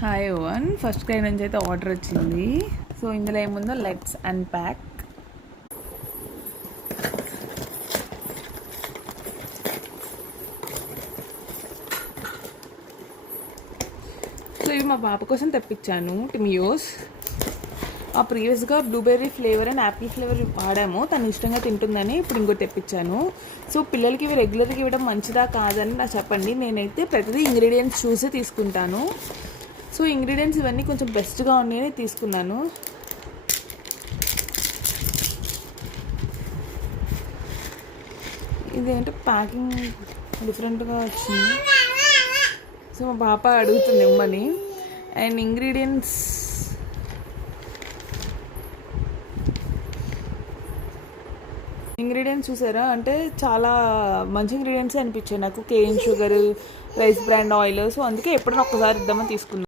Hi woven, first cry నుంచి అయితే order వచ్చింది. సో ఇందులో ఏముందో లెట్స్ అన్ప్యాక్. సో ఇవి మా పాప కోసం తెప్పించాను, టిమియోస్. ఆ ప్రీవియస్గా blueberry flavour and Apple flavour వాడాము, తను ఇష్టంగా తింటుందని ఇప్పుడు ఇంకోటి తెప్పించాను. సో పిల్లలకి ఇవి రెగ్యులర్గా ఇవ్వడం మంచిదా కాదని నాకు చెప్పండి. నేనైతే ప్రతిదీ ఇంగ్రీడియంట్స్ చూసి తీసుకుంటాను. సో ఇంగ్రీడియంట్స్ ఇవన్నీ కొంచెం బెస్ట్గా ఉన్నాయని తీసుకున్నాను. ఇదేంటో ప్యాకింగ్ డిఫరెంట్గా వచ్చింది. సో మా పాప అడుగుతుంది ఇమ్మని. అండ్ ఇంగ్రీడియంట్స్ చూసారా, అంటే చాలా మంచి ఇంగ్రీడియంట్స్ అనిపించాయి నాకు. Cane sugar, rice brand oil. So అందుకే ఎప్పుడైనా ఒక్కసారి ఇద్దామని తీసుకున్నాను.